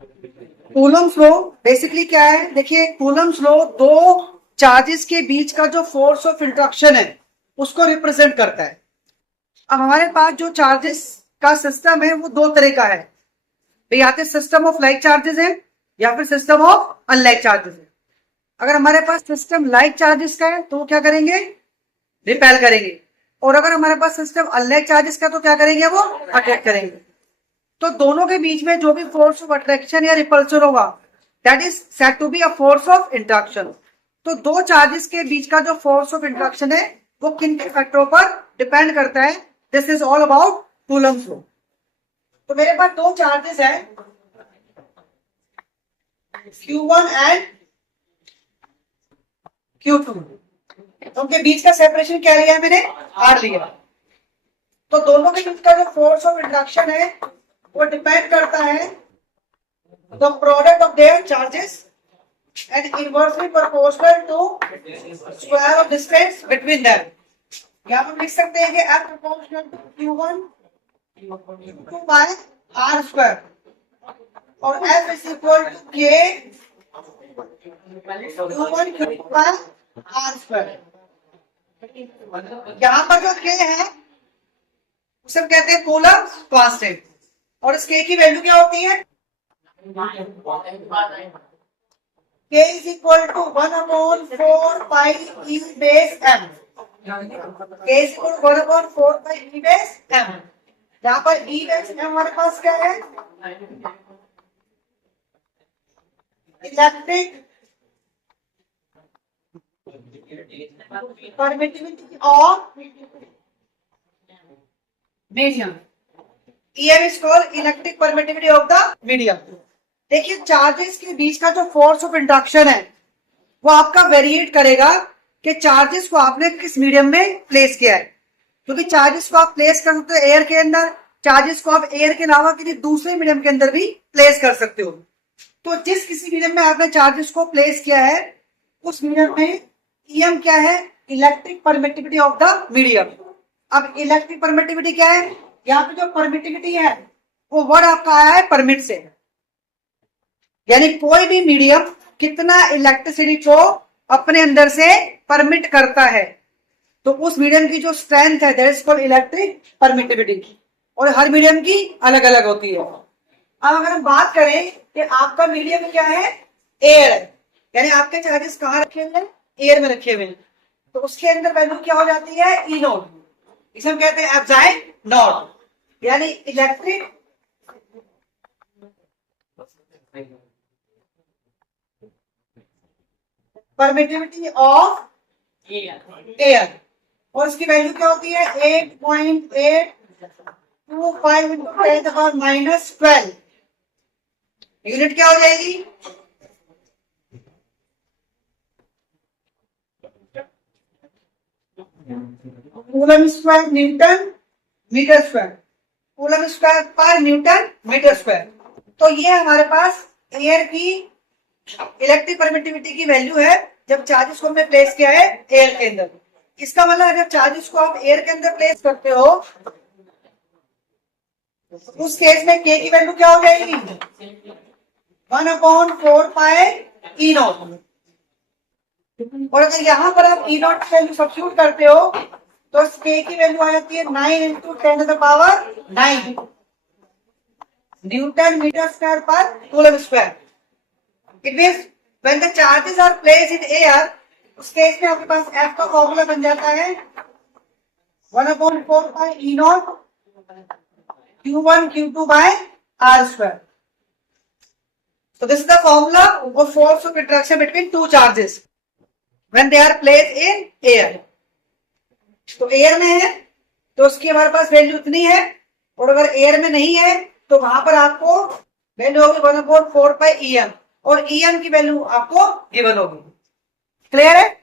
Coulomb's law basically क्या है, देखिए कूलम्स लॉ दो चार्जेस के बीच का जो फोर्स ऑफ इंट्रैक्शन है उसको रिप्रेजेंट करता है। अब हमारे पास जो चार्जेस का सिस्टम है वो दो तरह का है, या तो सिस्टम ऑफ लाइक चार्जेस है या फिर सिस्टम ऑफ अनलाइक चार्जेस है। अगर हमारे पास सिस्टम लाइक चार्जेस का है तो वो क्या करेंगे, रिपेल करेंगे, और अगर हमारे पास सिस्टम अनलाइक चार्जेस का तो क्या करेंगे, वो अट्रैक्ट करेंगे। तो दोनों के बीच में जो भी फोर्स ऑफ अट्रैक्शन या रिपल्शन होगा that is said to be a force of interaction. तो दो चार्जेस के बीच का जो फोर्स ऑफ इंट्रैक्शन है वो किन के फैक्टरों पर डिपेंड करता है। This is all about Coulomb's law. तो मेरे पास दो चार्जेस है Q1 एंड Q2, तो उनके बीच का सेपरेशन क्या लिया है मैंने, R लिया। तो दोनों के बीच का जो फोर्स ऑफ इंट्रैक्शन है वो डिपेंड करता है the product of their charges and inversely proportional to square of distance between them. यहां पर लिख सकते हैं कि F proportional to Q1 Q2 by R square और F is equal to K Q1 Q2 by R square. यहां पर जो K है उसे हम कहते हैं कूलम कांस्टेंट, और इस K की वैल्यू क्या होती है, K is equal to 1/4 pi E base M। K is equal to 1/4 pi E base M। यहाँ पर E बेस M हमारे पास क्या है, electric permittivity of medium. EM is called electric permittivity of the medium. देखिए charges के बीच का जो force of interaction है वो आपका वेरिएट करेगा कि चार्जेस को आपने किस मीडियम में प्लेस किया है, क्योंकि चार्जेस को आप प्लेस कर सकते हो एयर के अंदर, चार्जेस को आप एयर के अलावा किसी दूसरे मीडियम के अंदर भी प्लेस कर सकते हो। तो जिस किसी मीडियम में आपने चार्जेस को प्लेस किया है उस मीडियम में EM क्या है, electric permittivity of the medium. अब इलेक्ट्रिक परमिटिविटी क्या है, यहाँ पे जो परमिटिविटी है वो वर्ड आपका आया है परमिट से, यानी कोई भी मीडियम कितना इलेक्ट्रिसिटी को अपने अंदर से परमिट करता है, तो उस मीडियम की जो स्ट्रेंथ है that is called electric permittivity, और हर मीडियम की अलग अलग होती है। अब अगर हम बात करें कि आपका मीडियम क्या है, एयर है, यानी आपके चार्जेस कहाँ रखे हुए हैं, एयर में रखे हुए हैं, तो उसके अंदर वैल्यू क्या हो जाती है, E नॉट, इसे हम कहते हैं एप्सिलॉन नॉट, यानी इलेक्ट्रिक परमिटिविटी ऑफ एयर, और इसकी वैल्यू क्या होती है 8.825 इंटू 10⁻⁻12। यूनिट क्या हो जाएगी, coulomb square newton metre square, coulomb square पर न्यूटन मीटर स्क्वायर। तो ये हमारे पास एयर की इलेक्ट्रिक परमिटिविटी की वैल्यू है जब चार्जेस को हमने प्लेस किया है एयर के अंदर। इसका मतलब अगर चार्जेस को आप एयर के अंदर प्लेस करते हो उस केस में K की वैल्यू क्या हो जाएगी, 1/4 पाई E नॉट, और अगर यहां पर आप E नॉट की वैल्यू सब्स्टिट्यूट करते हो तो K की वैल्यू आ जाती है 9 इंटू 10⁻⁹ न्यूटन मीटर स्क्वायर पर coulomb square. It means when the charges are placed in air उस केस में आपके पास F का फॉर्मूला बन जाता है 1/4 pi E naught Q1 Q2 by R square. So this is the formula of force of interaction between two charges when they are placed in air. तो air में है तो उसकी हमारे पास वैल्यू इतनी है, और अगर एयर में नहीं है तो वहां पर आपको वैल्यू होगी 1/4 पाई EM, और EM की वैल्यू आपको गिवन होगी। क्लियर है।